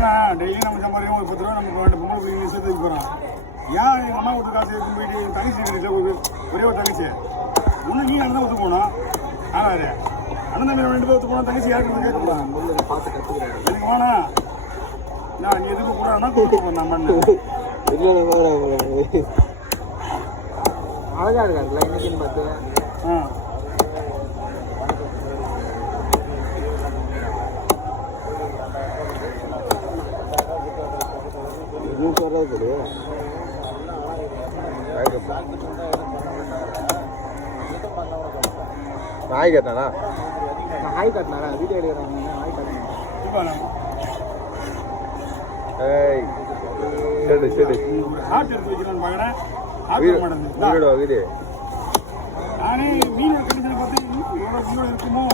இருக்கலாம் டெய்லி நம்ம சம்பாதிக்கும் ஒரு 10 ரூபா நமக்கு வேணும் பொம்பளை பிள்ளைங்க சேர்த்துக்கு போகிறோம். ஏன் எங்கள் அம்மா ஒத்து காசு எடுத்து போயிட்டு தங்கச்சி கிடைச்சா ஒரே ஒரு தங்கச்சி ஒன்றும் நீ அண்ணன் ஒத்து போனோம். ஆகாது அண்ணன் தம்பி 2 பேர் ஒத்து போனால் தங்கச்சி யாருக்கு கேட்கலாம். பார்த்து கற்றுக்கிறேன் எனக்கு வேணாம். நான் நீ எதுக்கு கூடாதுன்னா கூப்பிட்டு போனேன் மண்ணு அழகா இருக்காருல்ல இன்னைக்குன்னு பார்த்து. நாய் கட்டினா ஹாய் கட்டினாரா வீடியோ எடுக்கிறாங்க ஹாய் கட்டினா ஏய் சரி சரி ஆட்டு எடுத்து வைக்கிறான்னு பார்க்குறேன். ஆட்டு வீடு நானே மீனோட கண்டிஷனை பார்த்து எவ்வளோ இருக்குமோ